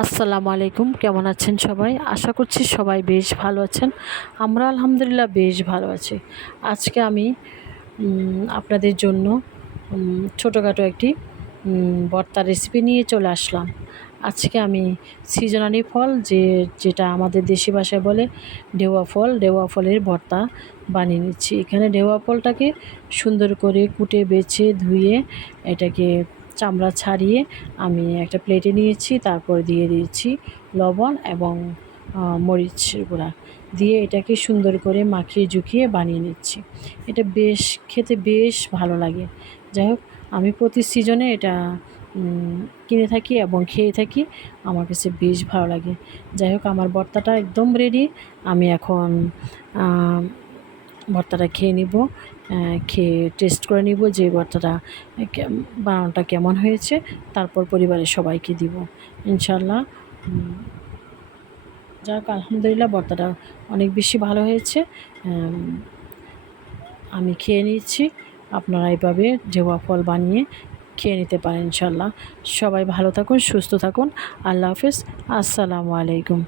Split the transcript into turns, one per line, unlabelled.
আসসালামু আলাইকুম। কেমন আছেন সবাই? আশা করছি সবাই বেশ ভালো আছেন। আমরা আলহামদুলিল্লাহ বেশ ভালো আছি। আজকে আমি আপনাদের জন্য ছোটোখাটো একটি ভর্তার রেসিপি নিয়ে চলে আসলাম। আজকে আমি সিজনালি ফল, যে, যেটা আমাদের দেশি ভাষায় বলে ডেওয়া ফল, ডেওয়া ফলের ভর্তা বানিয়ে নিচ্ছি। এখানে ডেওয়া ফলটাকে সুন্দর করে কুটে, বেছে, ধুয়ে, এটাকে চামড়া ছাড়িয়ে আমি একটা প্লেটে নিয়েছি তারপর দিয়ে দিয়েছি লবণ এবং আহ, মরিচের গুঁড়া। দিয়ে এটাকে সুন্দর করে মাখিয়ে ঝুঁকিয়ে বানিয়ে নিচ্ছি। এটা বেশ খেতে বেশ ভালো লাগে। যাই হোক আমি প্রতি সিজনে এটা কিনে থাকি এবং খেয়ে থাকি। আমার কাছে বেশ ভালো লাগে। যাই হোক আমার বর্তাটা একদম রেডি আমি এখন ভর্তাটা খেয়ে নিব খেয়ে টেস্ট করে নিব যে ভর্তাটা বানানোটা কেমন হয়েছে, তারপর পরিবারের সবাইকে দিব। ইনশাল্লাহ যাক, আলহামদুলিল্লাহ ভর্তাটা অনেক বেশি ভালো হয়েছে। আমি খেয়ে নিচ্ছি আপনারা এইভাবে জেওয়া ফল বানিয়ে খেয়ে নিতে পারেন ইনশাল্লাহ সবাই ভালো থাকুন, সুস্থ থাকুন। আল্লাহ হাফিজ। আসসালামু আলাইকুম।